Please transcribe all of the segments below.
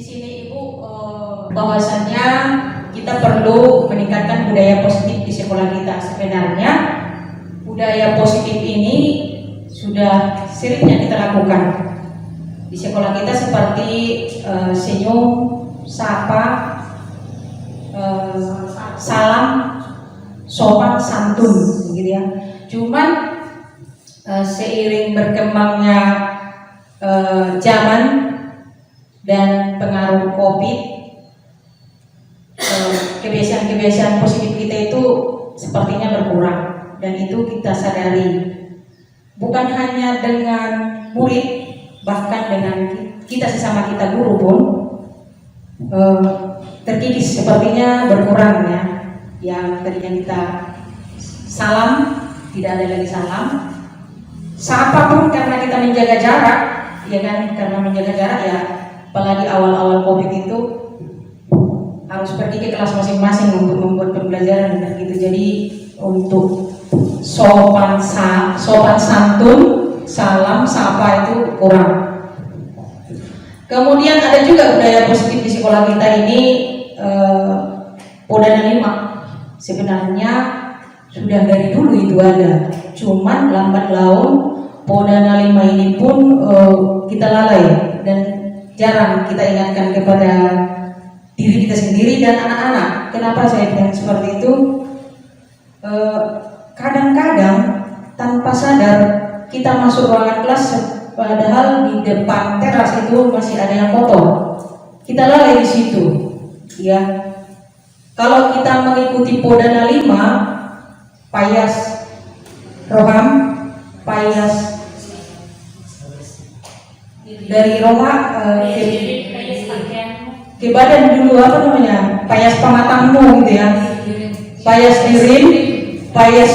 Di sini Ibu bahwasannya kita perlu meningkatkan budaya positif di sekolah kita. Sebenarnya budaya positif ini sudah seringnya kita lakukan di sekolah kita, seperti senyum, sapa, salam, sopan santun, gitu ya. Cuman seiring berkembangnya zaman dan pengaruh COVID, kebiasaan-kebiasaan positif kita itu sepertinya berkurang, dan itu kita sadari bukan hanya dengan murid, bahkan dengan kita sesama kita guru pun terkikis sepertinya berkurang ya. Yang tadinya kita salam, tidak ada lagi salam. Sapa pun karena kita menjaga jarak, ya kan, karena menjaga jarak ya. Apalagi awal-awal COVID itu harus pergi ke kelas masing-masing untuk membuat pembelajaran dan gitu. Jadi untuk sopan santun, salam, sapa itu kurang. Kemudian ada juga budaya positif di sekolah kita ini, Podana 5. Sebenarnya sudah dari dulu itu ada, cuman lambat laun Podana 5 ini pun kita lalai dan jarang kita ingatkan kepada diri kita sendiri dan anak-anak. Kenapa saya bilang seperti itu? Kadang-kadang tanpa sadar kita masuk ruangan kelas, padahal di depan teras itu masih ada yang kotor. Kita lalai di situ, ya. Kalau kita mengikuti Podana 5, Payas Roham, Payas dari Roma ke badan dulu, apa namanya, Payas pamatangmu gitu ya, Payas dirim, Payas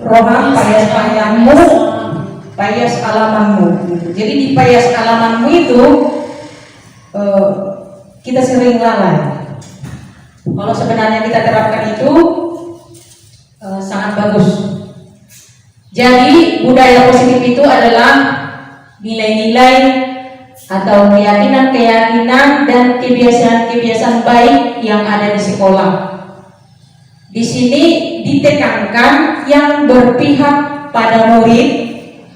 Roham, Payas payangmu, Payas alamanmu. Jadi di Payas alamanmu itu kita sering lalai. Kalau sebenarnya kita terapkan itu sangat bagus. Jadi budaya positif itu adalah nilai-nilai atau keyakinan-keyakinan dan kebiasaan-kebiasaan baik yang ada di sekolah. Di sini ditekankan yang berpihak pada murid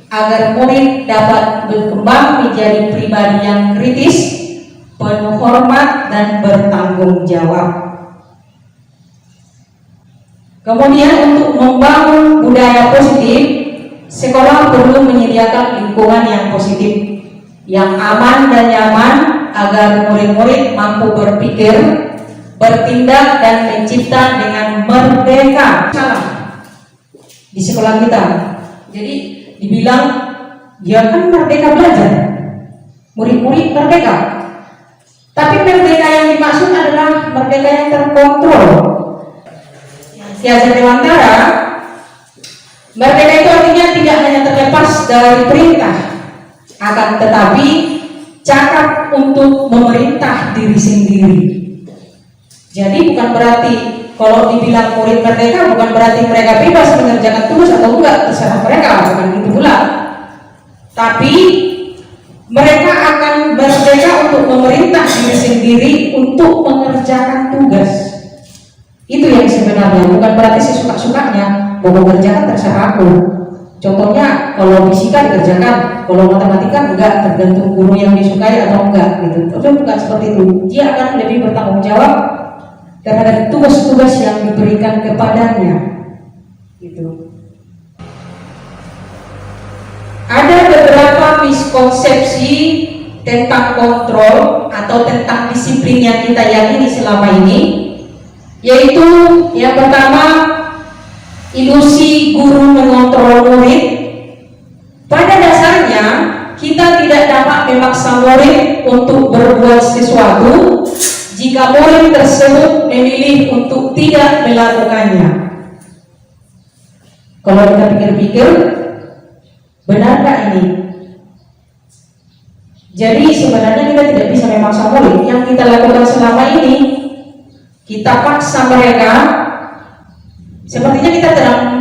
agar murid dapat berkembang menjadi pribadi yang kritis, penuh hormat dan bertanggung jawab. Kemudian untuk membangun budaya positif, sekolah perlu menyediakan lingkungan yang positif, yang aman dan nyaman agar murid-murid mampu berpikir, bertindak dan mencipta dengan merdeka di sekolah kita. Jadi dibilang dia kan merdeka belajar, murid-murid merdeka, tapi merdeka yang dimaksud adalah merdeka yang terkontrol. Ya, Dewantara, merdeka itu artinya tidak hanya terlepas dari perintah, akan tetapi cakap untuk memerintah diri sendiri. Jadi bukan berarti kalau dibilang murid merdeka bukan berarti mereka bebas mengerjakan tugas atau enggak, terserah mereka, bukan gitu pula. Tapi mereka akan merdeka untuk memerintah diri sendiri untuk mengerjakan tugas. Itu yang sebenarnya, bukan berarti sesuka-sukanya mau mengerjakan terserah aku. Contohnya kalau fisika dikerjakan, kalau matematika enggak, tergantung guru yang disukai atau enggak gitu. Tapi bukan seperti itu. Dia akan lebih bertanggung jawab terhadap tugas-tugas yang diberikan kepadanya. Gitu. Ada beberapa miskonsepsi tentang kontrol atau tentang disiplin yang kita yakini selama ini, yaitu yang pertama, ilusi guru mengontrol murid. Pada dasarnya kita tidak dapat memaksa murid untuk berbuat sesuatu jika murid tersebut memilih untuk tidak melakukannya. Kalau kita pikir-pikir, benarkah ini? Jadi sebenarnya kita tidak bisa memaksa murid. Yang kita lakukan selama ini, kita paksa mereka, sepertinya kita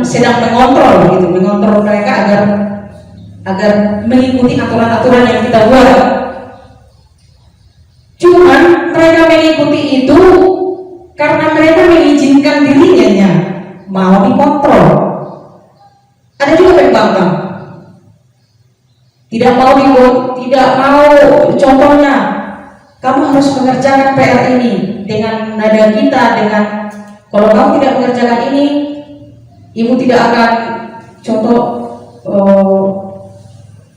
sedang mengontrol gitu, mengontrol mereka agar mengikuti aturan-aturan yang kita buat. Cuman mereka mengikuti itu karena mereka mengizinkan dirinya mau dikontrol. Ada juga pembangkang tidak mau, contohnya kamu harus mengerjakan PR ini dengan nada kita, dengan kalau kamu tidak mengerjakan ini, ibu tidak akan contoh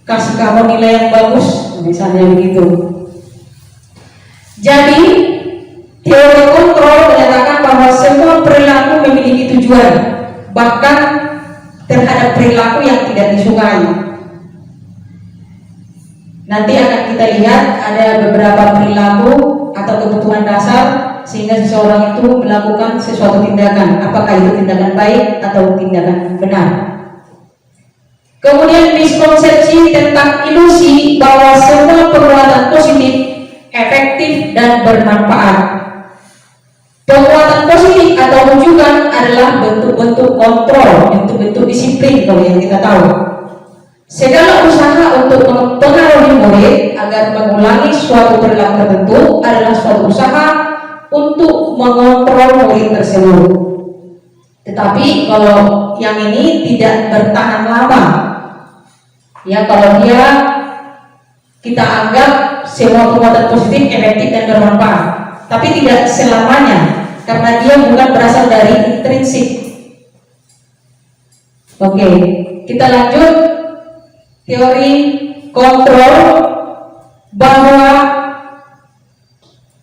kasih kamu nilai yang bagus, misalnya begitu. Jadi teori kontrol menyatakan bahwa semua perilaku memiliki tujuan, bahkan terhadap perilaku yang tidak disukai. Nanti akan kita lihat ada beberapa perilaku atau kebutuhan dasar sehingga seseorang itu melakukan sesuatu tindakan, apakah itu tindakan baik atau tindakan benar. Kemudian miskonsepsi tentang ilusi bahwa semua perbuatan positif, efektif dan bermanfaat. Perbuatan positif atau rujukan adalah bentuk-bentuk kontrol, bentuk-bentuk disiplin kalau yang kita tahu. Segala usaha untuk mempengaruhi murid agar mengulangi suatu perilaku tertentu adalah suatu usaha untuk mengontrol murid tersebut. Tetapi kalau yang ini tidak bertahan lama, ya kalau dia kita anggap semua perbuatan positif, efektif dan bermanfaat, tapi tidak selamanya karena dia bukan berasal dari intrinsik. Oke, kita lanjut. Teori kontrol bahwa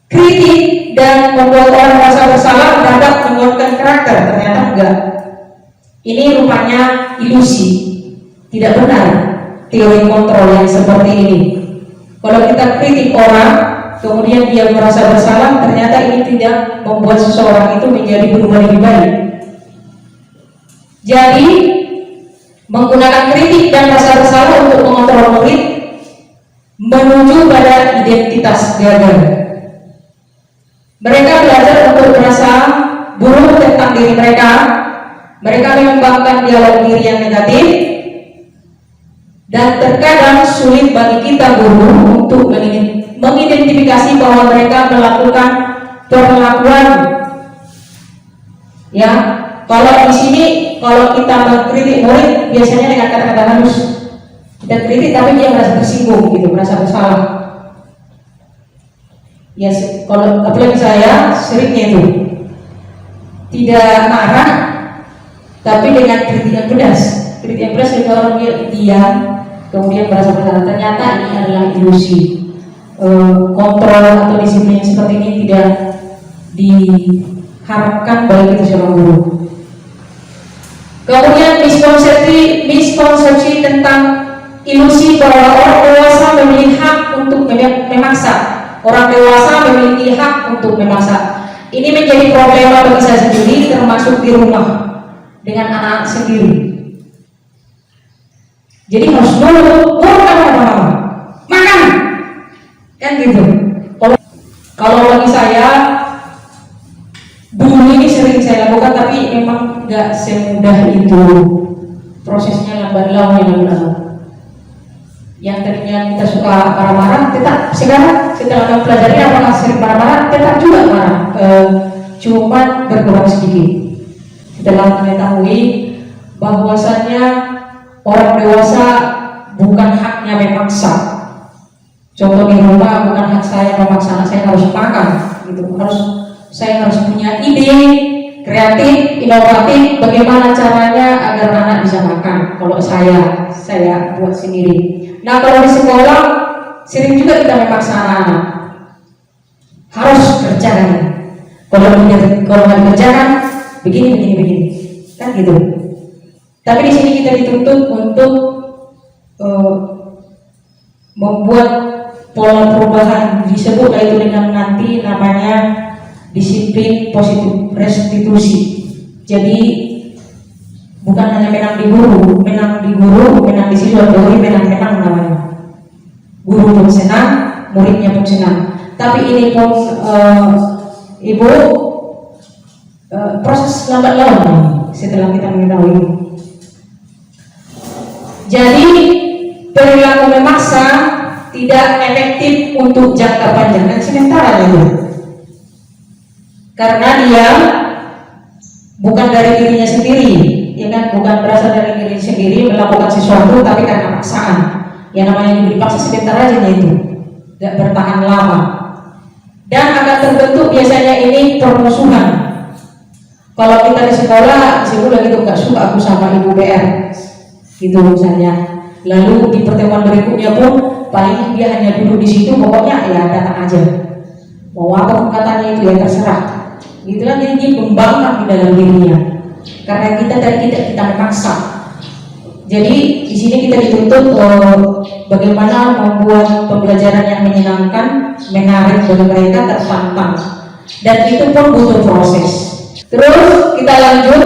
kritik dan membuat orang merasa bersalah dapat menguatkan karakter. Ternyata enggak. Ini rupanya ilusi. Tidak benar teori kontrol yang seperti ini. Kalau kita kritik orang, kemudian dia merasa bersalah, ternyata ini tidak membuat seseorang itu menjadi berubah lebih baik. Jadi menggunakan kritik dan rasa bersalah untuk mengontrol murid menuju pada identitas gagal. Mereka belajar untuk merasa buruk tentang diri mereka. Mereka mengembangkan dialog diri yang negatif, dan terkadang sulit bagi kita guru untuk mengidentifikasi bahwa mereka melakukan perlakuan. Ya, kalau di sini kalau kita mengkritik murid biasanya dengan kata-kata halus. Kita kritik tapi dia merasa tersinggung gitu, merasa bersalah. Ya, kalau apalagi saya seringnya itu tidak marah tapi dengan kritik yang pedas. Kritik yang pedas sehingga orang dia diam, kemudian merasa bersalah. Ternyata ini adalah ilusi. Kontrol atau disiplin yang seperti ini tidak diharapkan bagi kita seorang guru. Kemudian miskonsepsi tentang ilusi bahwa orang dewasa memiliki hak untuk memaksa. Orang dewasa memiliki hak untuk memaksa. Ini menjadi problema bagi saya sendiri, termasuk di rumah dengan anak sendiri. Jadi harus nurut apa-apa, makan, kan gitu. Kalau bagi saya dulu ini sering saya lakukan, tapi memang nggak semudah itu. Prosesnya lambat laun. Yang tadinya kita suka marah-marah, tetap sekarang setelah mempelajari apakah sering marah-marah, tetap juga marah, cuma berkurang sedikit. Setelah mengetahui bahwasannya orang dewasa bukan haknya memaksa. Contoh di rumah, bukan hak saya memaksa anak saya harus makan, gitu. Saya harus punya ide kreatif, inovatif, bagaimana caranya agar anak bisa makan. Kalau saya buat sendiri. Nah, kalau di sekolah sering juga kita memaksa anak-anak harus kerjakan. Kalau nggak dikerjakan, begini, kan gitu. Tapi di sini kita dituntut untuk membuat pola perubahan, disebutlah itu dengan nanti namanya disiplin positif restitusi. Jadi bukan hanya menang di guru, menang di siswa, teori menang namanya. Guru pun senang, muridnya pun senang. Tapi ini pun ibu proses lambat laun setelah kita mengetahui. Jadi perilaku memaksa tidak efektif untuk jangka panjang dan sementara itu. Karena dia bukan dari dirinya sendiri, ya kan, bukan berasal dari diri sendiri melakukan sesuatu, tapi karena paksaan. Yang namanya juga dipaksa sebentar aja itu, tidak bertahan lama. Dan akan terbentuk biasanya ini permusuhan. Kalau kita di sekolah, gitu nggak suka aku sama ibu BR, gitu misalnya. Lalu di pertemuan berikutnya pun paling dia hanya duduk di situ, pokoknya ya datang aja. Mau apa katanya itu ya terserah. Gitulah dia membangkang di dalam dirinya. Karena kita memaksa. Jadi di sini kita dituntut bagaimana membuat pembelajaran yang menyenangkan, menarik bagi mereka, tertantang. Dan itu pun butuh proses. Terus kita lanjut,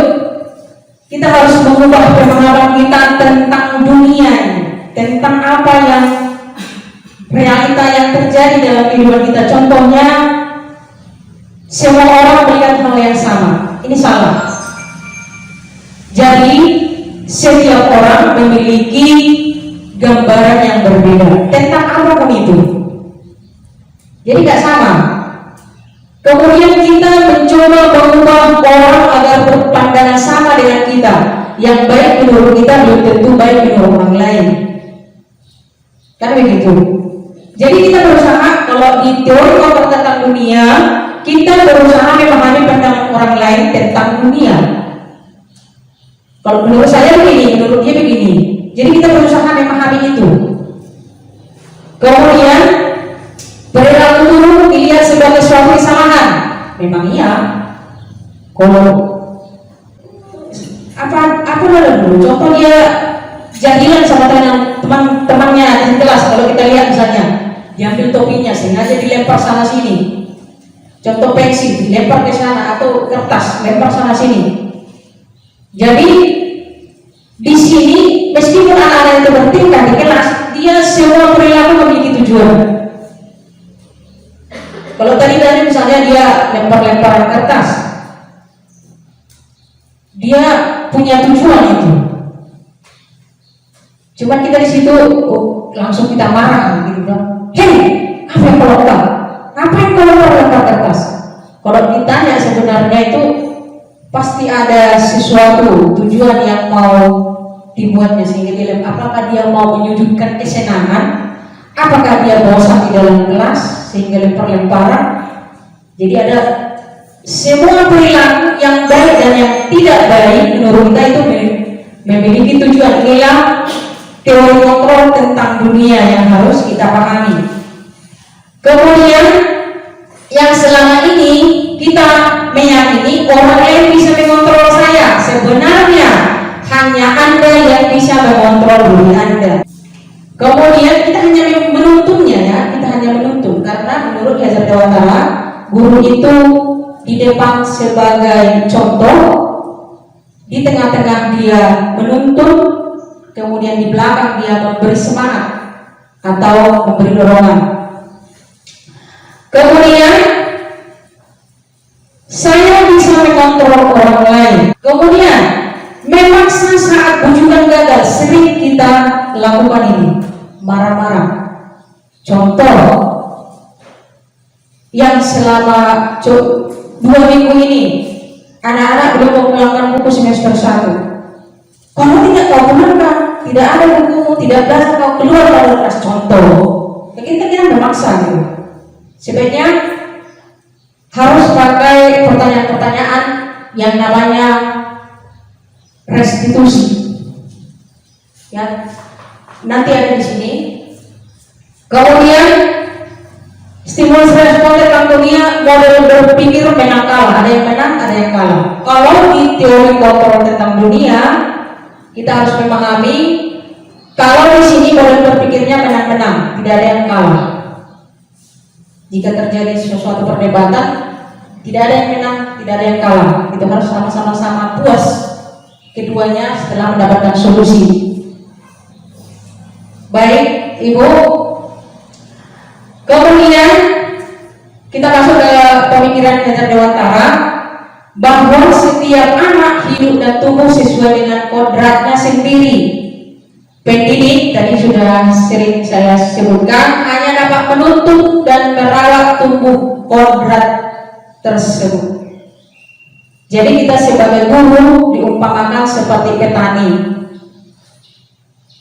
kita harus mengubah pemahaman kita tentang dunia, tentang apa yang realita yang terjadi dalam kehidupan kita. Contohnya, semua orang melihat hal yang sama. Ini salah. Jadi setiap orang memiliki gambaran yang berbeda tentang apapun itu. Jadi tidak sama. Kemudian kita mencoba mengubah orang agar berpandangan sama dengan kita. Yang baik menurut kita belum tentu baik menurut orang lain. Kan begitu. Jadi kita berusaha, kalau di teori kotor tentang dunia, kita berusaha memahami pandangan orang lain tentang dunia. Kalau menurut saya begini, menurut dia begini. Jadi kita berusaha memahami itu. Kemudian perilaku turun dilihat sebagai suatu kesalahan. Memang iya. Kalau apa dulu? Contoh dia jahilan sama teman-temannya di kelas. Kalau kita lihat misalnya, diambil topinya sengaja dilempar sana sini. Contoh pensil dilempar ke sana, atau kertas lempar sana sini. Jadi di sini meskipun anak-anak itu bertingkah di kelas, dia semua perilaku memiliki tujuan. Kalau tadi misalnya dia lempar-lemparan kertas, dia punya tujuan itu. Cuma kita di situ langsung kita marah gitu kan. Hei, apa yang kau lakukan? Ngapain kau lempar kertas? Kalau ditanya sebenarnya itu pasti ada sesuatu tujuan yang mau dibuatnya, sehingga dia, apakah dia mau menyudutkan kesenangan, apakah dia bosan di dalam kelas sehingga lempar-lemparan. Jadi ada semua perilaku yang baik dan yang tidak baik menurut kita itu memiliki tujuan. Inilah teori kontrol tentang dunia yang harus kita pahami. Kemudian yang selama ini kita meyakini orang lain bisa mengontrol saya, sebenarnya hanya Anda yang bisa mengontrol diri Anda. Kemudian kita hanya menuntunnya, ya, kita hanya menuntun, karena menurut Hazar Dewantara, guru itu di depan sebagai contoh, di tengah-tengah dia menuntun, kemudian di belakang dia memberi semangat atau memberi dorongan. Kemudian saya bisa mengontrol orang lain. Kemudian memaksa saat bujukan gagal, sering kita lakukan ini, marah-marah. Contoh yang selama 2 minggu ini anak-anak belum memulangkan buku semester 1. Kalau tidak kau pulangkan, tidak ada buku, tidak belajar, kau keluar dari kelas. Contoh, kita memaksa gitu. Sebaiknya harus pakai pertanyaan-pertanyaan yang namanya restitusi. Ya, nanti ada di sini. Kemudian stimulus respon tentang dunia, model berpikir menang kalah. Ada yang menang, ada yang kalah. Kalau di teori kontrol tentang dunia, kita harus memahami kalau di sini model berpikirnya menang-menang, tidak ada yang kalah. Jika terjadi sesuatu perdebatan, tidak ada yang menang, tidak ada yang kalah. Itu harus sama-sama puas keduanya setelah mendapatkan solusi. Baik, Ibu. Kemudian kita masuk ke pemikiran Hazar Dewantara bahwa setiap anak hidup dan tumbuh sesuai dengan kodratnya sendiri. Pendidik tadi sudah sering saya sebutkan hanya dapat menuntut dan merawat tumbuh kodrat tersebut. Jadi kita sebagai guru diumpamakan seperti petani.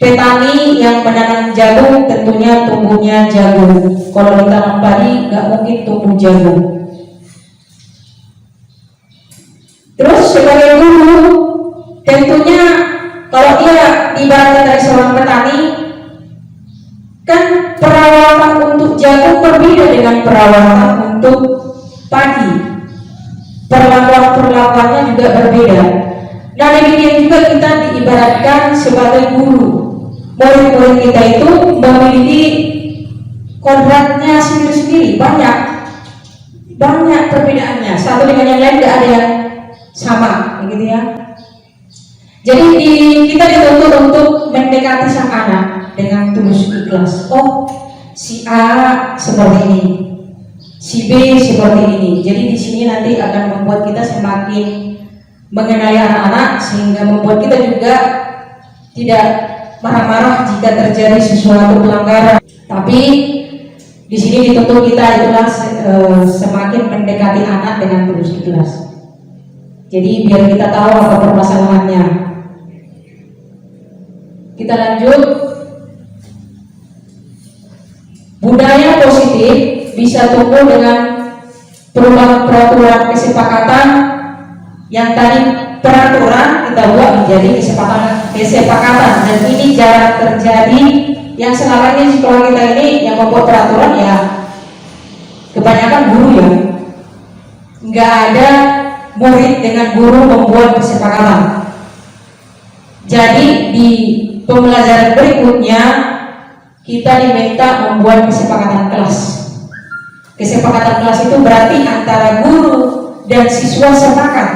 Petani yang menanam jagung tentunya tumbuhnya jagung. Kalau ditanam padi nggak mungkin tumbuh jagung. Terus sebagai guru tentunya kalau dia ibaratkan dari seorang petani, kan perawatan untuk jagung berbeda dengan perawatan untuk padi. Perlakuannya juga berbeda. Nah, demikian juga kita diibaratkan sebagai guru. Murid-murid kita itu memiliki kodratnya sendiri-sendiri, banyak perbedaannya. Satu dengan yang lain tidak ada yang sama, begitu ya. Jadi kita dituntut untuk mendekati sang anak dengan tulus ikhlas. Oh, si A seperti ini, si B seperti ini. Jadi di sini nanti akan membuat kita semakin mengenali anak-anak, sehingga membuat kita juga tidak marah-marah jika terjadi sesuatu pelanggaran. Tapi di sini dituntut kita itulah semakin mendekati anak dengan tulus ikhlas. Jadi biar kita tahu apa permasalahannya. Kita lanjut. Budaya positif bisa tumbuh dengan perubahan peraturan kesepakatan yang tadi peraturan kita buat menjadi kesepakatan, dan ini jarang terjadi. Yang selama ini sekolah kita ini yang membuat peraturan ya kebanyakan guru ya, nggak ada murid dengan guru membuat kesepakatan. Jadi di pembelajaran berikutnya kita diminta membuat kesepakatan kelas. Kesepakatan kelas itu berarti antara guru dan siswa sepakat.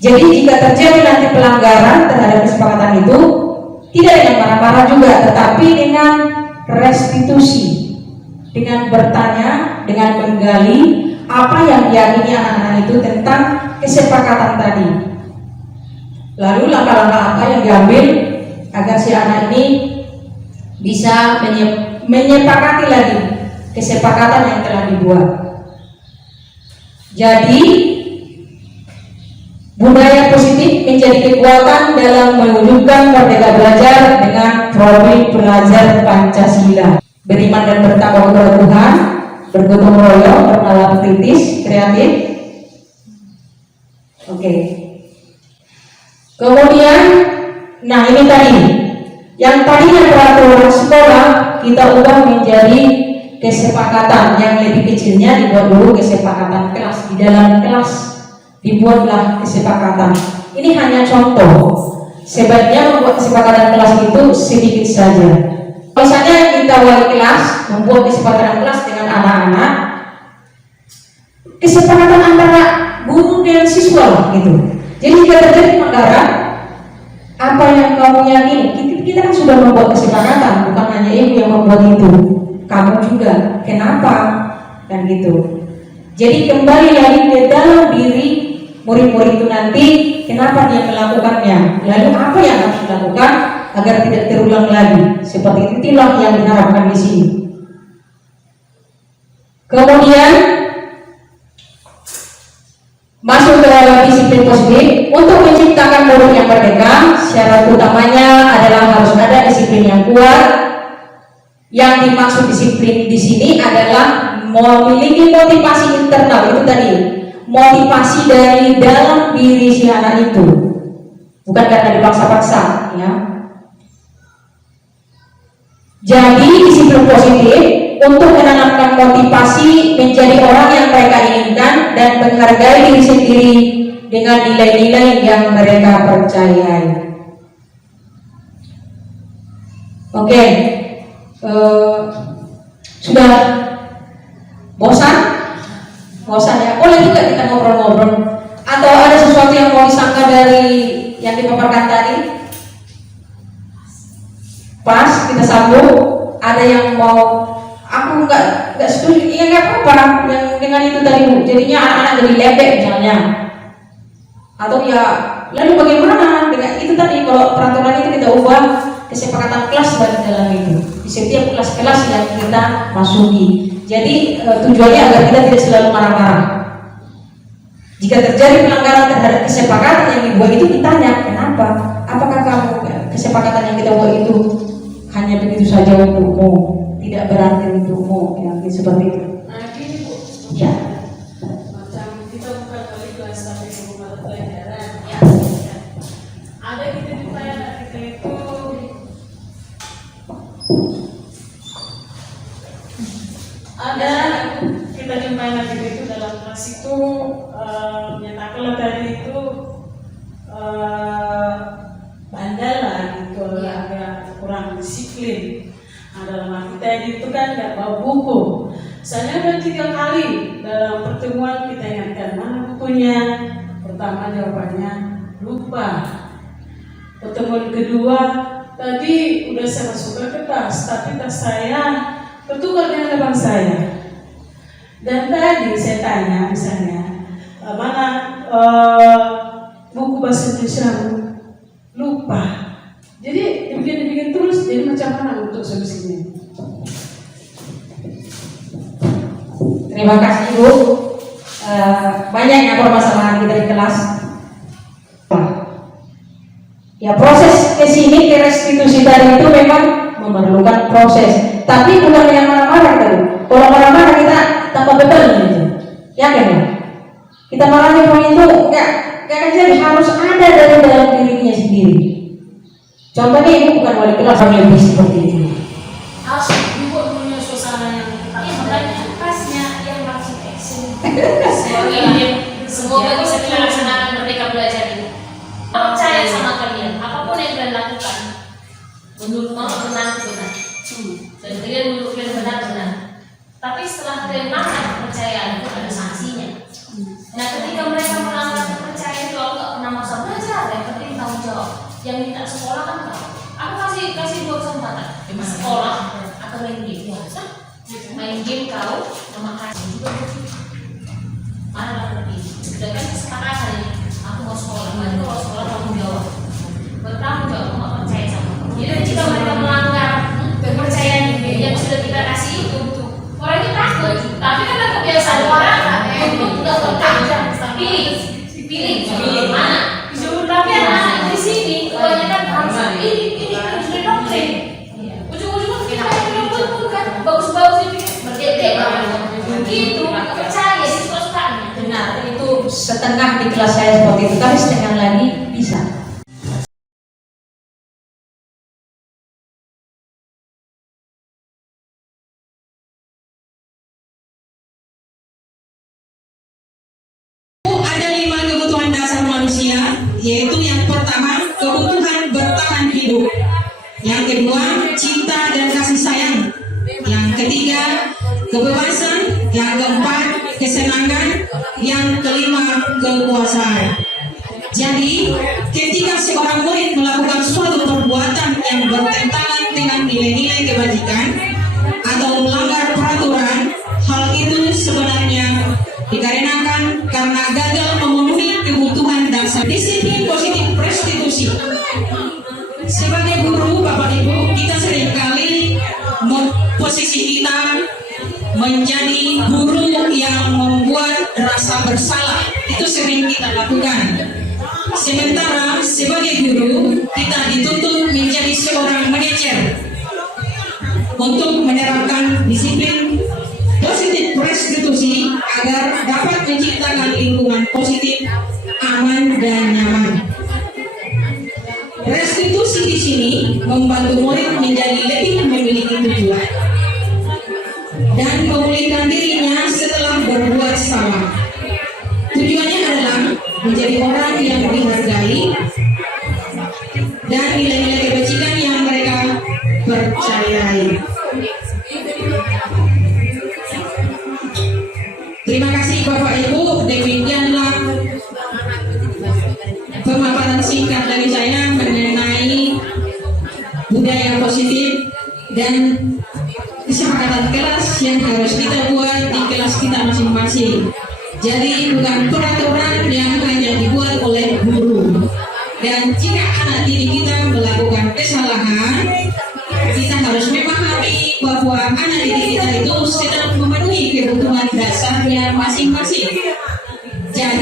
Jadi jika terjadi nanti pelanggaran terhadap kesepakatan itu, tidak dengan marah-marah juga, tetapi dengan restitusi, dengan bertanya, dengan menggali apa yang diyakini anak-anak itu tentang kesepakatan tadi. Lalu langkah-langkah apa yang diambil agar si anak ini bisa menyepakati lagi kesepakatan yang telah dibuat. Jadi budaya positif menjadi kekuatan dalam mewujudkan merdeka belajar dengan profil pelajar Pancasila, beriman dan bertakwa kepada Tuhan, bergotong royong, bernalar kritis, kreatif. Oke. Kemudian, nah ini tadi, yang tadinya peraturan sekolah kita ubah menjadi kesepakatan. Yang lebih kecilnya dibuat dulu kesepakatan kelas. Di dalam kelas dibuatlah kesepakatan. Ini hanya contoh. Sebaiknya membuat kesepakatan kelas itu sedikit saja. Misalnya kita wali kelas membuat kesepakatan kelas dengan anak-anak, kesepakatan antara guru dan siswa gitu. Jadi jika terjadi pelanggaran, apa yang kamu yakini, kita kan sudah membuat kesepakatan, bukan hanya ibu yang membuat itu, kamu juga. Kenapa? Dan gitu. Jadi kembali lagi ke dalam diri murid-murid itu nanti, kenapa dia melakukannya, lalu apa yang harus dilakukan agar tidak terulang lagi. Seperti itulah yang diharapkan di sini. Kemudian masuk ke dalam disiplin positif. Untuk menciptakan murid yang merdeka, syarat utamanya adalah harus ada disiplin yang kuat. Yang dimaksud disiplin di sini adalah memiliki motivasi internal. Itu tadi, motivasi dari dalam diri si anak itu, bukan karena dipaksa-paksa ya. Jadi disiplin positif untuk menanamkan motivasi menjadi orang yang mereka inginkan dan menghargai diri sendiri dengan nilai-nilai yang mereka percayai. Oke, sudah bosan? Bosan ya? Boleh juga kita ngobrol-ngobrol. Atau ada sesuatu yang mau disangka dari yang dipaparkan tadi? Pas kita sambung. Ada yang mau, aku nggak setuju, ya nggak apa-apa yang dengan itu tadi, jadinya anak-anak jadi lepek misalnya. Atau ya lalu bagaimana dengan itu tadi, kalau peraturan itu kita ubah kesepakatan kelas bagi dalam itu di setiap kelas-kelas yang kita masuki. Jadi tujuannya agar kita tidak selalu marah-marah. Jika terjadi pelanggaran terhadap kesepakatan yang dibuat itu, ditanya kenapa? Apakah kamu kesepakatan yang kita buat itu hanya begitu saja untukmu, tidak berarti untukmu, yang seperti itu? Nah, gini Bu. Ya. Macam kita bukan kali kelas sampai ke rumah pelajaran. Ya. Ada kita jumpai anak kita itu ada kita jumpai anak kita itu dalam kelas itu menyatakan tadi itu bandel lah gitu, agak kurang disiplin. Nah, dalam arti tadi itu kan nggak bawa buku. Saya udah 3 kali dalam pertemuan kita ingatkan mana bukunya. Pertama jawabannya lupa. Pertemuan kedua tadi udah saya masukkan ke tas, tapi tas saya tertukar dengan abang saya. Dan tadi saya tanya misalnya mana buku bahasa Indonesia, lupa. Jadi dibikin terus, jadi macam mana untuk solusinya? Terima kasih Ibu. Banyaknya permasalahan kita di kelas. Ya, proses kesini ke restitusi tadi itu memang memerlukan proses, tapi bukan dengan marah-marah tadi. Kalau marah-marah kita tambah betul gitu. Yakin ya? Kita marahnya pun itu nggak akan jadi, harus ada dari dalam dirinya sendiri. Contohnya Ibu bukan wali kelas yang lebih seperti itu. Harus dibuat punya suasana yang makanya pasnya yang langsung action. semoga Bisa kita laksanakan merdeka belajar ini. Percaya sama kalian, apapun yang kalian lakukan, menurut mama benar itu benar. Dan kalian menurut kalian benar. Tapi setelah kalian melanggar kepercayaan itu ada sanksinya. Nah, ketika mereka melanggar kepercayaan itu, aku nggak pernah masa belajar. Yang penting tanggung jawab. Yang minta sekolah kan kau. Aku kasih 2 kesempatan. Sekolah atau main game. Main game kau memakai juga. Mana lah lebih. Sedangkan kesepakatan ini, aku mau sekolah. Nanti kalau sekolah tanggung jawab. Bertanggung jawab, aku nggak percaya sama kamu. Jadi jika mereka melanggar kepercayaan yang sudah kita kasih itu, orang itu takut. Tapi karena kebiasaan orang, untuk nggak bertanggung. Pilih mana? Tapi anak-anak di sini kebanyakan harus ini sudah doktrin. Ujung-ujungnya kita yang kan bagus-bagus ini merdeka. Begitu, percaya suka-sukanya. Benar, itu setengah di kelas saya seperti itu, tapi setengah lagi bisa. Ada 5 kebutuhan dasar manusia, yaitu yang pertama kebutuhan bertahan hidup, yang kedua cinta dan kasih sayang, yang ketiga kebebasan, yang keempat kesenangan, yang kelima kekuasaan. Jadi ketika seorang murid melakukan suatu perbuatan yang bertentangan dengan nilai-nilai kebajikan atau melanggar peraturan, hal itu sebenarnya dikarenakan karena gagal memenuhi kebutuhan dasar. Disiplin positif restitusi. Sebagai guru, Bapak Ibu, kita seringkali posisi kita menjadi guru yang membuat rasa bersalah. Itu sering kita lakukan. Sementara sebagai guru, kita dituntut menjadi seorang manajer untuk menerapkan disiplin positif restitusi agar dapat menciptakan lingkungan positif, aman dan nyaman. Restitusi di sini membantu murid menjadi lebih memiliki tujuan dan memulihkan dirinya setelah berbuat salah. Tujuannya adalah menjadi orang yang dihargai dan nilai-nilai kebajikan yang mereka percayai. Terima kasih Bapak Ibu, demikianlah pemaparan singkat dari saya mengenai budaya positif dan kesepakatan kelas yang harus kita buat di kelas kita masing-masing. Jadi bukan peraturan yang hanya dibuat oleh guru. Dan jika anak didik kita melakukan kesalahan,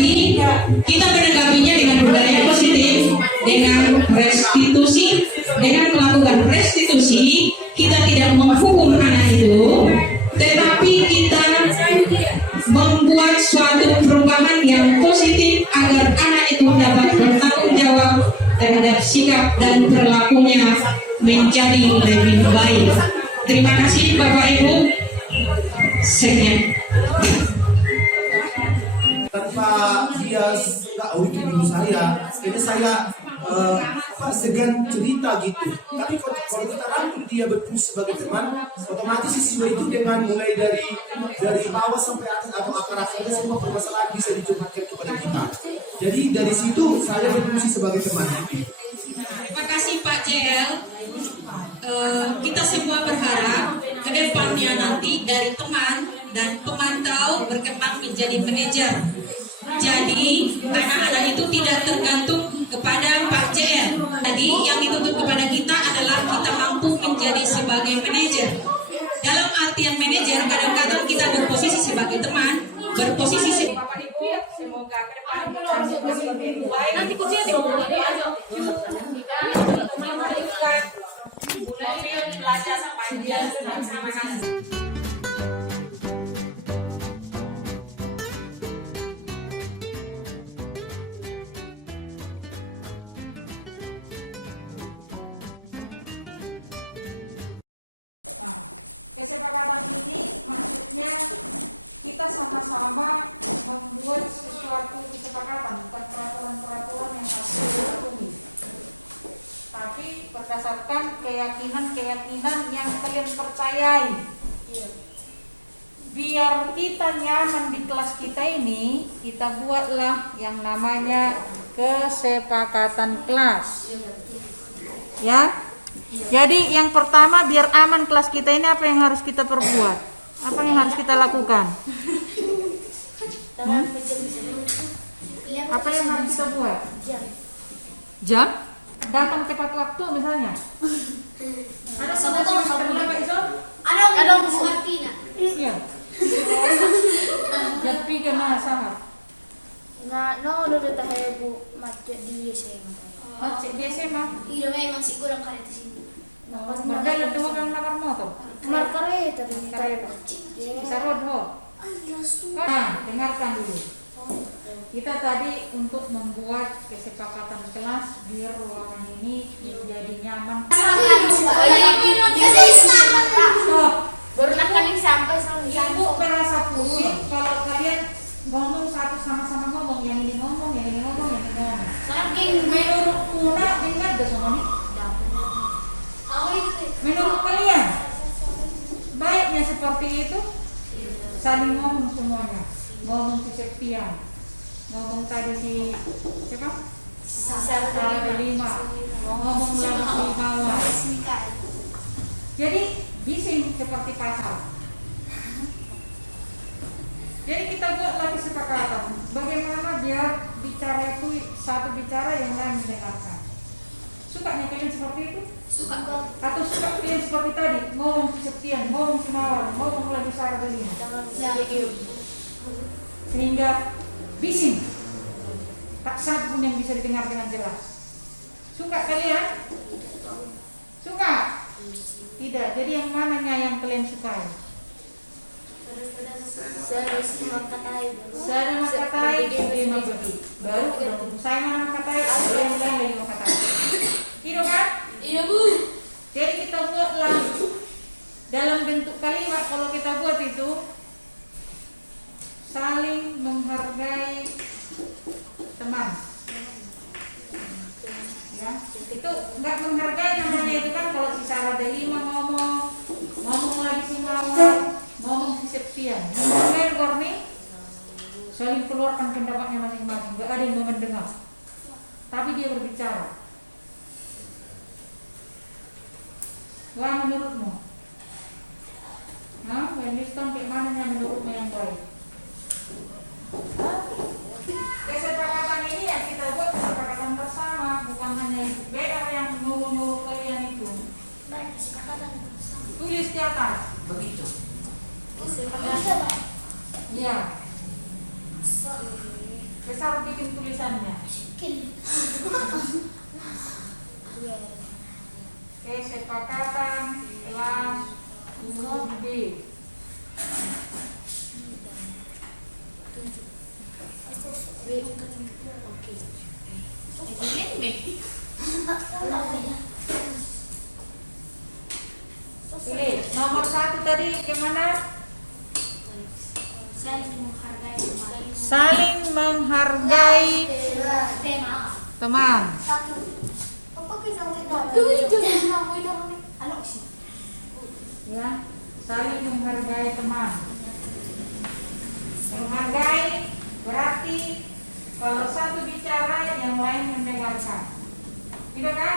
Jadi kita menanggapinya dengan budaya positif, dengan restitusi, dengan melakukan restitusi. Kita tidak menghukum anak itu, tetapi kita membuat suatu perubahan yang positif agar anak itu dapat bertanggung jawab terhadap sikap dan perilakunya menjadi lebih baik. Terima kasih Bapak Ibu. Sekian. Tanpa dia tahu ibu saya, kayaknya saya segan cerita gitu. Tapi kalau kita rangkul dia berfungsi sebagai teman, otomatis siswa itu dengan mulai dari bawah sampai atau akar-akarnya semua permasalahan bisa dicurhatkan kepada kita. Jadi dari situ saya berfungsi sebagai teman. Terima kasih Pak Jedel. Kita semua berharap ke depannya nanti dari teman dan pemantau berkembang menjadi manajer. Jadi anak-anak itu tidak tergantung kepada Pak Jedel. Jadi yang dituntut kepada kita adalah kita mampu menjadi sebagai manajer. Dalam artian manajer, kadang-kadang kita berposisi sebagai teman, berposisi sebagai semoga lebih baik. Belajar sepanjang sama-sama. Kesepakatan ini maksudnya kita sama-sama membuat sesuatu kesepakatan, bukan peraturan-peraturan yang harus dipenuhi, tapi berdasarkan keyakinan-keyakinan yang kalian percayai. Biar kita nyaman di kelas kita ini, kita buatlah yang namanya kesepakatan kelas. Ya. Jadi yang pertama, biar aman kelas kita ini, apa yang harus kita perbuat? Apa yang harus kita lakukan? Apa yang harus kita buat? Jam? Datang tepat waktu misalnya. Ada berapa itu? Ada Martina. Iya. Jadi kena sahab. Udah tahu bu macet di SMA. Oh, cek di SMA. Iya memang sih kurang karet di sini. Berdaya dua orang nakar motor. Markaret tapi Bisa rodho. Nah, dengarkan dulu. Kita tadi untuk membuat kesepakatan kelas biar ruangan ini menjadi nyaman. Stop. Baru kali sampai Ibu merasa pusing kalau kalian ngomong satu sama-sama ngomong, yang ini ngomong, yang ini ngomong, yang ini ngomong. saking Menurut Una, dengar gak semua nih? Menurut kalian, baiknya seperti itu, saling ngomong semuanya, ngomong si Septian, ngomong tadi si siapa? Sarah Delima, ngomong lagi si Mawar. Jadi bising seperti pasal. Jadi kita buat lagi kesepakatan, bagaimana biar bicara itu satu bicara yang lain mendengarkan. Sukanya kalian seperti itu? suka Atau suka kalian seperti tadi, ngomong si Septian, ngomong si Mawar, ngomong lagi Sarah Delima, sehingga bising, tak satu pun yang bisa didengar dengan jelas. Suka kalian? Suka? Tidak. Jadi yang mananya yang kalian sukai? Saya makatai, lima bagi. Baru saya mana makatai, yang lain lagi makatai. Iya kan? iya bu Jadi kita buatlah dalam bentuk kalimat. Kalau kita buat itu saling menghargai teman. Ya, itu nggak menghargai namanya itu kan kalau si Sarah Delima ngomong lagi si Mawar, ngomong si Septian, ngomongin Gorni, saling keluarkan pendapatnya masing-masing, nggak ada yang mau mendengar, tapi dia berbicara. Wah, menurutmu? Nah, Wenliston kayak mananya menurutmu yang baik? Kesepakatan ini ya kita buat kesepakatan bersama, bukan hanya beda yang nyuruh-nyuruh kalian itu. Tulis di atas. Begitu. Ya. besar bikin tulisannya. Kesepakatan kelas guru B. Pilih nomor 1 tadi gimana? Saling menghargai teman. Ya, saling menghargai teman. Menghargai berarti kalau satu bicara yang lain mendengarkan. Tidak kan?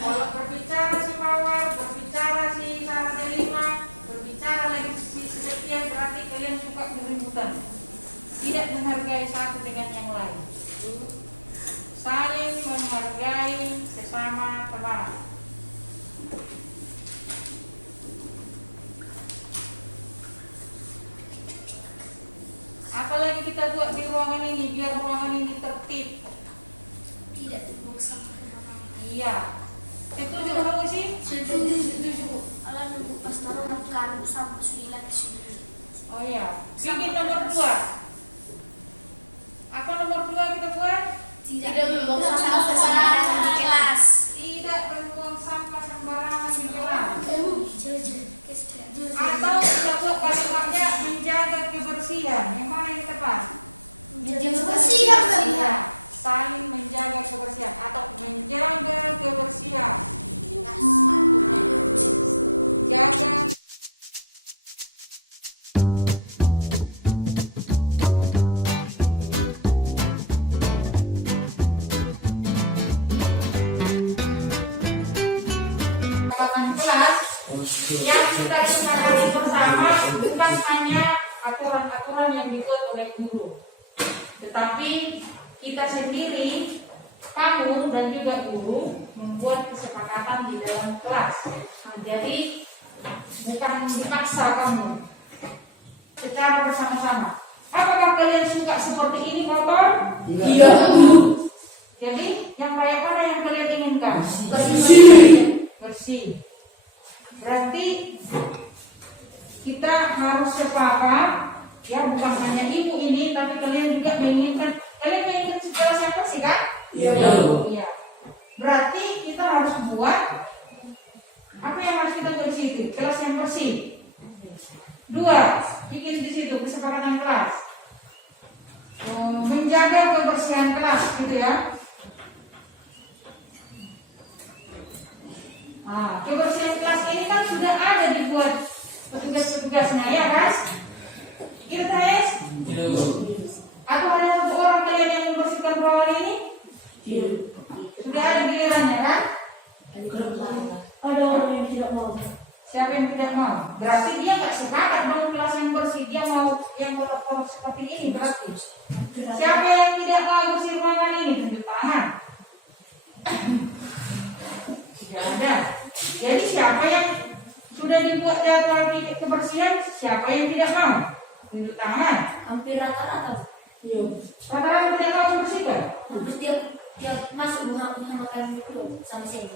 Kalau berbicara si Mawar, berbicara si Sarah Delima, berbicara lagi si Sebastian, berarti kalian suka keributan. Tidak menghargai satu dengan yang lain. Saling menghargai sesama teman. Apalagi kita buat di ruangan ini biar ruangan ini tertib. Tidak tumpuk sama Iya. Setuju kamu sih? Setuju. Alam nunggu pas taruh makan sampai 9 sini. Oh iya. Bikin nomor 2. Apa nomor 2 kita buat? Tidak membuang sampah sembarangan di kelas. Tidak membuang sampah sembarangan di kelas. Atau Atau kita buat kalimatnya menjaga kebersihan. Yang mana yang tepat? kebersihan. Iya. Saling menjaga kebersihan atau menjaga kebersihan. Jaga. Kelas yang kita sepakati bersama bukan hanya aturan-aturan yang dibuat oleh guru, tetapi kita sendiri, kamu dan juga guru membuat kesepakatan di dalam kelas. Nah, jadi bukan dipaksa kamu, secara bersama-sama. Apakah kalian suka seperti ini, kotor? Tidak. Jadi yang kayak mana yang kalian inginkan? Bersih. Berarti kita harus sepakat, ya bukan hanya ibu ini, tapi kalian juga menginginkan. Kalian menginginkan kelas yang bersih kan? Iya. Iya. Berarti kita harus buat apa yang harus kita buat di situ? Kelas yang bersih. 2, bikin di situ kesepakatan kelas. Menjaga kebersihan kelas, gitu ya. Nah, kebersihan kelas ini kan sudah ada dibuat petugas-petugasnya, ya kan? Gitu, Tes? Atau hanya satu orang kalian yang membersihkan ruangan ini? Sudah ada gilirannya, kan? Ada orang yang tidak mau. Siapa yang tidak mau? Berarti dia nggak sepakat dong kelas yang bersih. Dia mau yang kotor-kotor seperti ini berarti. Siapa yang tidak mau bersih ruangan ini? Tunjuk tangan. Tidak ada. Jadi siapa yang sudah dibuat jadwal kebersihan? Siapa yang tidak mau? Tunjuk tangan. Hampir rata-rata. Rata-rata tidak mau membersihkan. Tiap masuk makan dulu sama sini.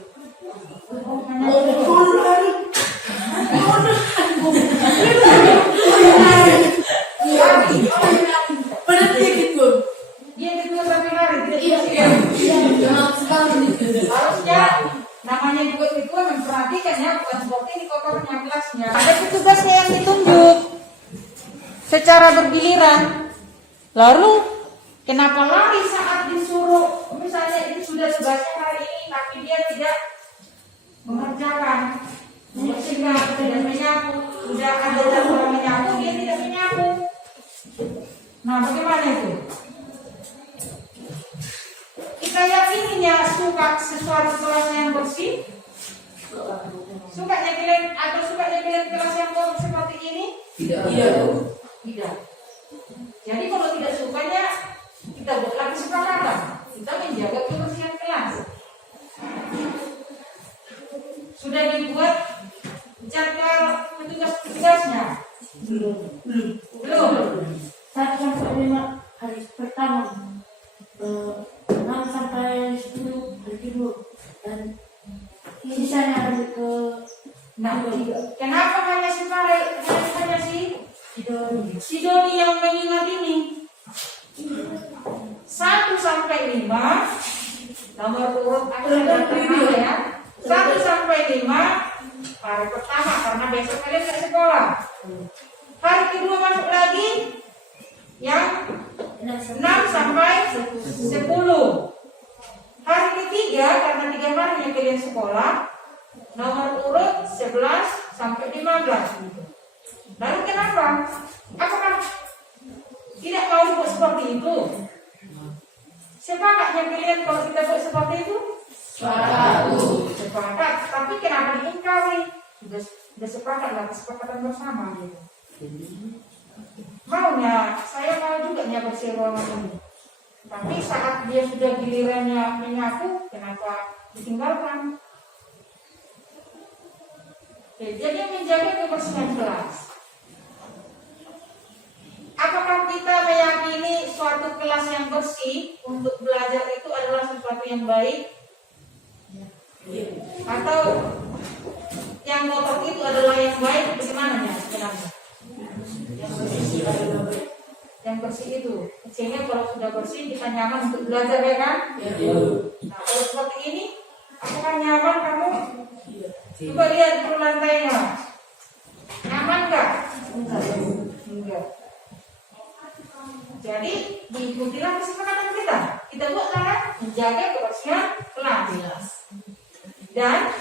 Oh, hanya Berarti gitu. dia itu tapi lari. Iya. Harusnya namanya juga itu memperhatikan ya, bukan seperti ini kotornya kelasnya. Ada petugasnya yang ditunjuk secara bergiliran. Lalu kenapa lari saat disuruh? Misalnya itu sudah tugasnya hari ini, tapi dia tidak mengerjakan, membersihkan, tidak menyapu. Sudah ada jadwal menyapu, dia tidak menyapu. Nah, bagaimana itu? Kita yakininya suka sesuatu kelas yang bersih? Sukanya kalian atau sukanya kalian kelas yang kotor seperti ini? Tidak. Jadi kalau tidak sukanya, kita buatlah kesepakatan. Kita menjaga kebersihan kelas. Sudah dibuat jadwal petugas-petugasnya? Belum. 1 sampai 5 hari per pertama 6 sampai 10 berjibur dan sisanya lanjut ke Nah, kenapa hanya si Pare, hanya si Doni yang mengingat ini? 1 sampai 5 nomor urut akan pertama ya. 1 sampai 5 hari pertama karena besok kalian ke sekolah. Hari kedua masuk lagi yang 6 sampai 10. Hari ketiga karena 3 harinya kalian sekolah nomor urut 11 sampai 15. Lalu kenapa? Apakah tidak mau buat seperti itu? Sepakat yang kalian kalau kita buat seperti itu? Sepakat. Tapi kenapa diingkari? Sudah sepakat lah, kesepakatan bersama. Maunya, saya mau juga nyabat si Ronald ini. Tapi saat dia sudah gilirannya menyapu, kenapa ditinggalkan? Jadi menjaga kebersihan kelas. Apakah kita meyakini suatu kelas yang bersih untuk belajar itu adalah sesuatu yang baik? Atau yang kotor itu adalah yang baik? Bagaimana ya? Yang bersih itu, sehingga kalau sudah bersih kita nyaman untuk belajar ya kan? Nah, kalau seperti ini, apakah nyaman kamu? Coba lihat ke lantainya, nyaman nggak? Enggak. Jadi diikutilah kesepakatan kita. Kita buat cara menjaga kebersihan kelas. Dan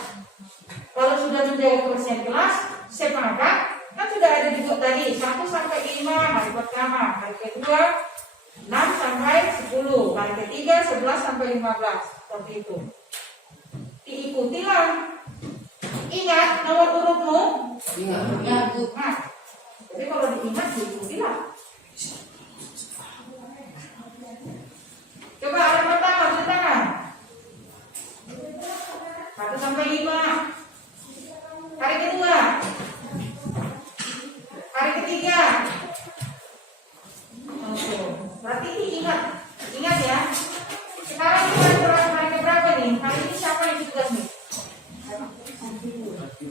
kalau sudah menjaga kebersihan kelas, sepakat kan sudah ada dibuat tadi 1 sampai 5 hari pertama, hari kedua 6 sampai 10, hari ketiga 11 sampai 15 seperti itu. Diikutilah. Ingat nomor urutmu? Ingat. Nah, jadi kalau diingat diikutilah. Coba hari pertama tulis tangan 1 sampai 5. Hari kedua, hari ketiga. Oke, berarti diingat. Ingat ya. Sekarang itu hari keberapa nih? Hari ini siapa yang tugas nih?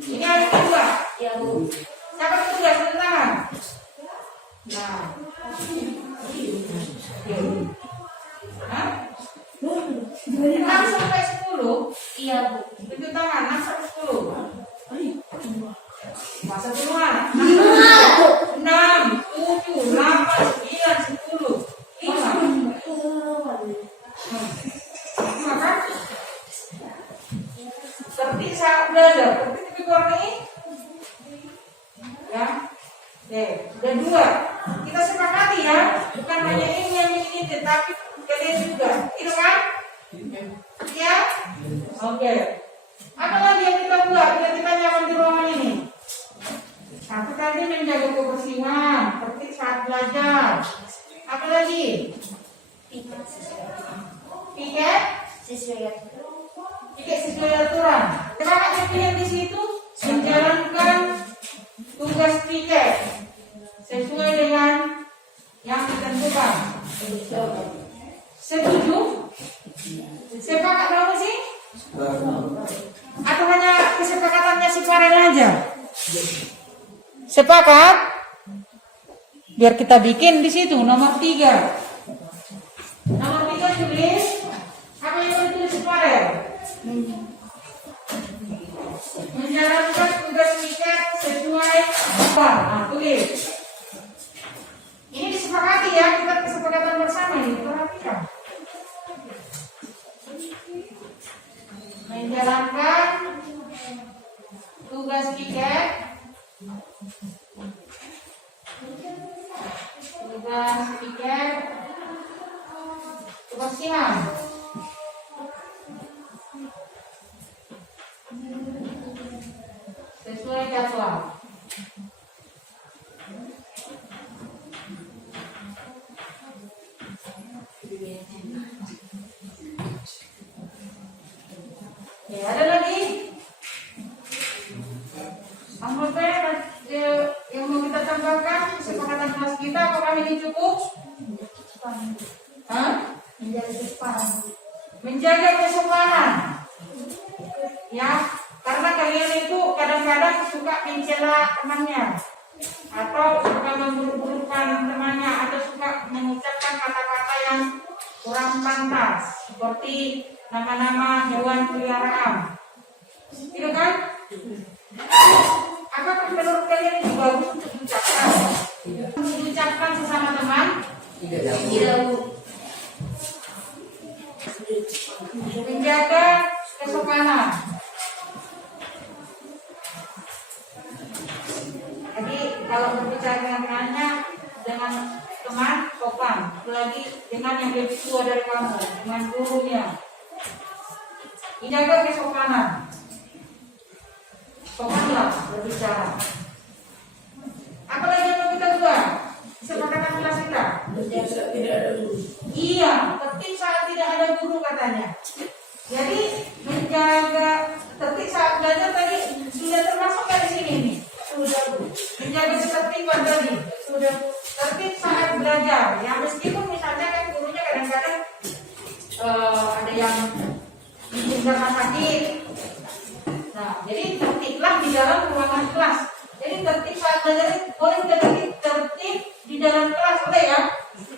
Ini hari kedua. Siapa yang tugas? Tulis tangan. Nah. Hah? 6 sampai 10? Iya, Bu. Tulis tangan 6 sampai 10. Masa Tuhan? 6, 7, 8, 9, 10, 5. Maka seperti saat belajar, seperti itu ini. Ya. Oke, sudah 2. Kita sepakati ya, bukan hanya ini yang bikin, tapi kalian juga. Itu kan? Ya? Oke. Apa lagi yang kita buat biar kita nyaman di ruangan ini? Satu tadi menjaga kebersihan, seperti saat belajar. Apa lagi? Piket sesuai aturan. Kenapa dipilih di situ? Menjalankan tugas piket sesuai dengan yang ditentukan. Setuju? Sepakat kamu sih? Atau hanya kesepakatannya si Farel aja? Sepakat? Biar kita bikin di situ nomor 3. Nomor 3 tulis apa yang harus tulis si Farel? Menjalankan tugas piket sesuai. Nah, tulis. Ini disepakati ya, kita kesepakatan bersama ini. Perhatikan. Menjalankan tugas piket kebersihan sesuai jadwal. Ya, ada lagi. Anggota yang mau kita tambahkan kesepakatan kelas kita, apakah ini cukup? Hah? menjadi depan. Menjaga kesopanan. Ya, karena kalian itu kadang-kadang suka mencela temannya, atau suka memburuk-burukkan temannya, atau suka mengucapkan kata-kata yang kurang pantas, seperti nama-nama hewan peliharaan. Tidak kan? Apakah menurut kalian itu bagus untuk diucapkan? Untuk diucapkan sesama teman? Tidak. Menjaga kesopanan. Jadi kalau berbicara dengan temannya, dengan teman sopan, apalagi dengan yang lebih tua dari kamu, dengan gurunya. Menjaga kesopanan. Sopanlah berbicara. Apalagi yang mau kita buat? Kesepakatan kelas kita. Iya, tertib saat tidak ada guru katanya. Jadi menjaga tertib saat belajar tadi sudah termasuk dari sini nih. Sudah menjaga ketertiban tadi. Sudah tertib saat belajar. Ya meskipun misalnya kan gurunya kadang-kadang ada yang karena sakit. Nah, jadi tertiblah di dalam ruangan kelas. Jadi tertib saat belajar boleh tertib di dalam kelas boleh ya.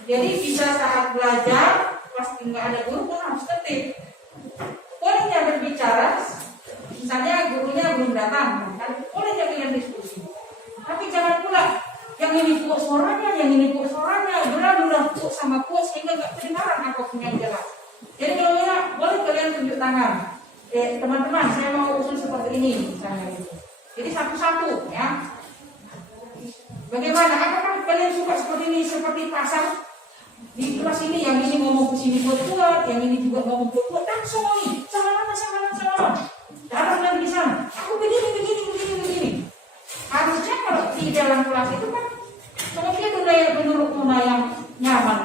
Jadi bisa saat belajar, kelas tidak ada guru kan harus tertib. Bolehnya berbicara, misalnya gurunya belum datang, kan bolehnya kalian diskusi. Tapi jangan pula yang ini kuat suaranya, yang ini kuat suaranya, benar-benar kuat sama kuat sehingga tak kedengaran apa punya jelas. Jadi kalau ya boleh kalian tunjuk tangan. Teman-teman, saya mau usul seperti ini, misalnya gitu. Jadi satu-satu ya. Bagaimana? Apakah kalian suka seperti ini, seperti pasar di kelas ini? Yang ini ngomong ke sini kuat-kuat, yang ini juga ngomong kuat-kuat. Dan semua nih, salaman. Datang lagi di sana. Aku begini. Harusnya kalau di dalam kelas itu kan, kalau dia bergaya menurut Muna yang nyaman.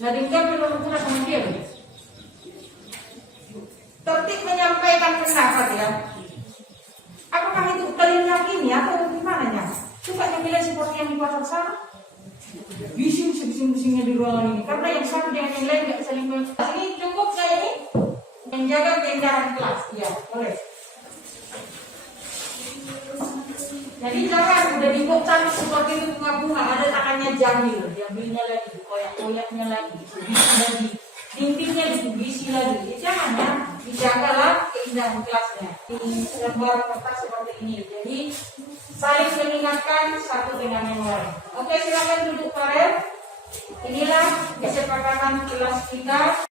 Nah, menurut Muna sama dia. Tertib menyampaikan pendapat ya. Apakah itu kalian yakin ya atau gimana ya? Suka memilih seperti yang di pasar sana? Bising-bisingnya di ruangan ini. Karena yang satu dia yang lain nggak saling ini cukup saya ini menjaga keindahan kelas. Ya boleh. Jadi jangan udah dibuat cantik seperti itu bunga-bunga. Ada tangannya jamilnya lagi, koyak-koyaknya lagi, pimpinnya diisi lagi. Jangan ya. Dijagalah keindahan kelasnya. Di lembar kertas seperti ini. Jadi saling mengingatkan satu dengan yang lain. Oke, silakan duduk Farel. Inilah kesepakatan kelas kita.